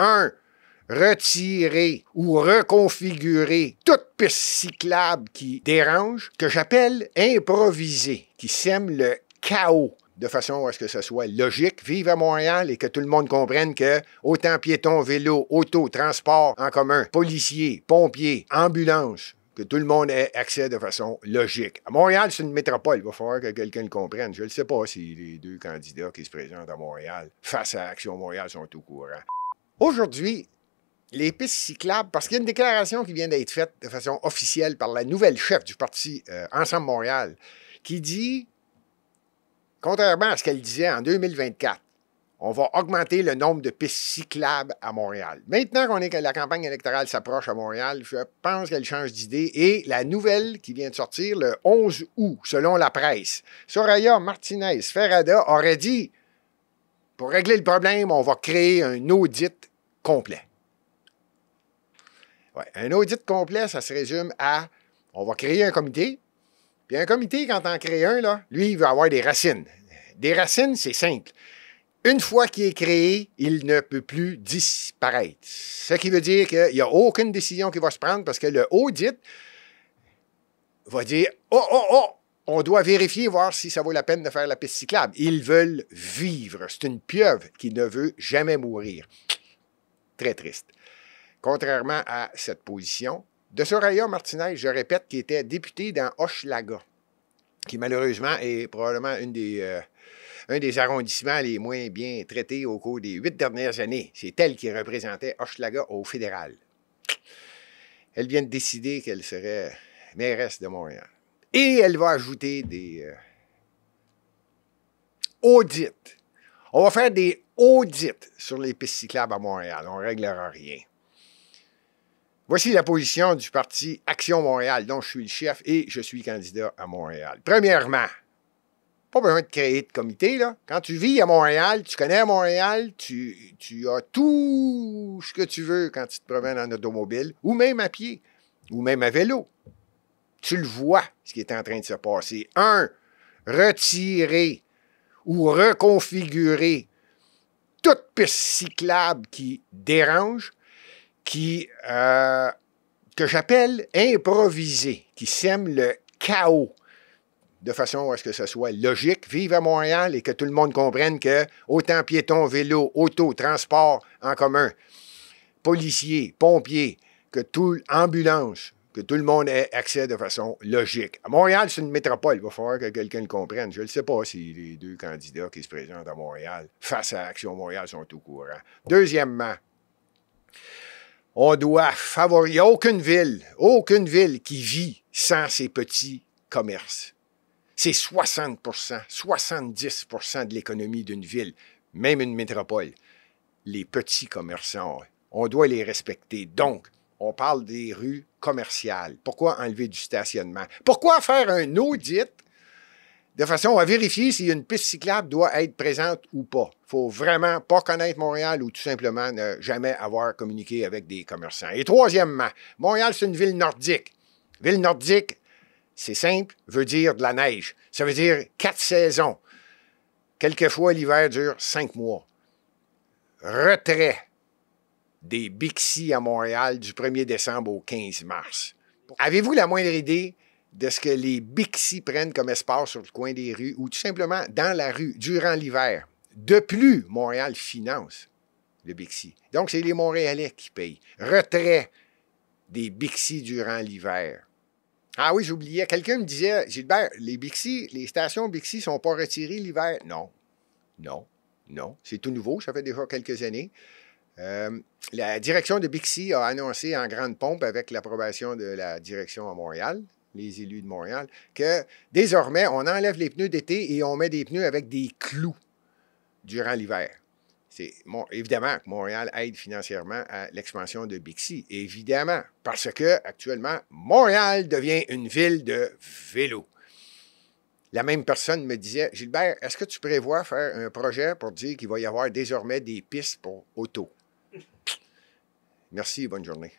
1. Retirer ou reconfigurer toute piste cyclable qui dérange, que j'appelle improviser, qui sème le chaos, de façon à ce que ce soit logique, vive à Montréal et que tout le monde comprenne que autant piétons, vélos, autos, transports en commun, policiers, pompiers, ambulances, que tout le monde ait accès de façon logique. À Montréal, c'est une métropole. Il va falloir que quelqu'un le comprenne. Je ne sais pas si les deux candidats qui se présentent à Montréal face à Action Montréal sont au courant. Aujourd'hui, les pistes cyclables, parce qu'il y a une déclaration qui vient d'être faite de façon officielle par la nouvelle chef du parti Ensemble Montréal, qui dit, contrairement à ce qu'elle disait en 2024, on va augmenter le nombre de pistes cyclables à Montréal. Maintenant que la campagne électorale s'approche à Montréal, je pense qu'elle change d'idée. Et la nouvelle qui vient de sortir le 11 août, selon la presse, Soraya Martinez Ferrada aurait dit, pour régler le problème, on va créer un audit complet. Ouais, un audit complet, ça se résume à, on va créer un comité, puis un comité, quand on en crée un, là, lui, il veut avoir des racines. Des racines, c'est simple. Une fois qu'il est créé, il ne peut plus disparaître. Ce qui veut dire qu'il n'y a aucune décision qui va se prendre parce que le audit va dire « Oh, on doit vérifier, voir si ça vaut la peine de faire la piste cyclable. » Ils veulent vivre. C'est une pieuvre qui ne veut jamais mourir. Très triste. Contrairement à cette position de Soraya Martinez, je répète, qui était députée dans Hochelaga, qui malheureusement est probablement un des arrondissements les moins bien traités au cours des 8 dernières années. C'est elle qui représentait Hochelaga au fédéral. Elle vient de décider qu'elle serait mairesse de Montréal. Et elle va ajouter des audits. On va faire des audits sur les pistes cyclables à Montréal. On ne réglera rien. Voici la position du parti Action Montréal, dont je suis le chef et je suis candidat à Montréal. Premièrement, pas besoin de créer de comité, là. Quand tu vis à Montréal, tu connais Montréal, tu as tout ce que tu veux quand tu te promènes en automobile, ou même à pied, ou même à vélo. Tu le vois, ce qui est en train de se passer. 1. Retirer ou reconfigurer toute piste cyclable qui dérange, que j'appelle improviser, qui sème le chaos, de façon à ce que ce soit logique, vive à Montréal et que tout le monde comprenne que autant piétons, vélos, autos, transports en commun, policiers, pompiers, ambulances, que tout le monde ait accès de façon logique. À Montréal, c'est une métropole. Il va falloir que quelqu'un le comprenne. Je ne sais pas si les deux candidats qui se présentent à Montréal face à Action Montréal sont au courant. Deuxièmement, on doit favoriser. Il n'y a aucune ville qui vit sans ses petits commerces. C'est 60 70 de l'économie d'une ville, même une métropole. Les petits commerçants, on doit les respecter. Donc, on parle des rues commerciales. Pourquoi enlever du stationnement? Pourquoi faire un audit de façon à vérifier si une piste cyclable doit être présente ou pas? Il ne faut vraiment pas connaître Montréal ou tout simplement ne jamais avoir communiqué avec des commerçants. Et troisièmement, Montréal, c'est une ville nordique. Ville nordique, c'est simple, veut dire de la neige. Ça veut dire 4 saisons. Quelquefois, l'hiver dure 5 mois. Retrait des Bixi à Montréal du 1er décembre au 15 mars. Avez-vous la moindre idée de ce que les Bixi prennent comme espace sur le coin des rues ou tout simplement dans la rue durant l'hiver? De plus, Montréal finance le Bixi. Donc, c'est les Montréalais qui payent. Retrait des Bixi durant l'hiver. Ah oui, j'oubliais. Quelqu'un me disait, Gilbert, les stations Bixi ne sont pas retirées l'hiver. Non. C'est tout nouveau. Ça fait déjà quelques années. La direction de Bixi a annoncé en grande pompe, avec l'approbation de la direction à Montréal, les élus de Montréal, que désormais, on enlève les pneus d'été et on met des pneus avec des clous durant l'hiver. Évidemment que Montréal aide financièrement à l'expansion de Bixi. Évidemment, parce que actuellement, Montréal devient une ville de vélo. La même personne me disait, Gilbert, est-ce que tu prévois faire un projet pour dire qu'il va y avoir désormais des pistes pour auto? Merci, bonne journée.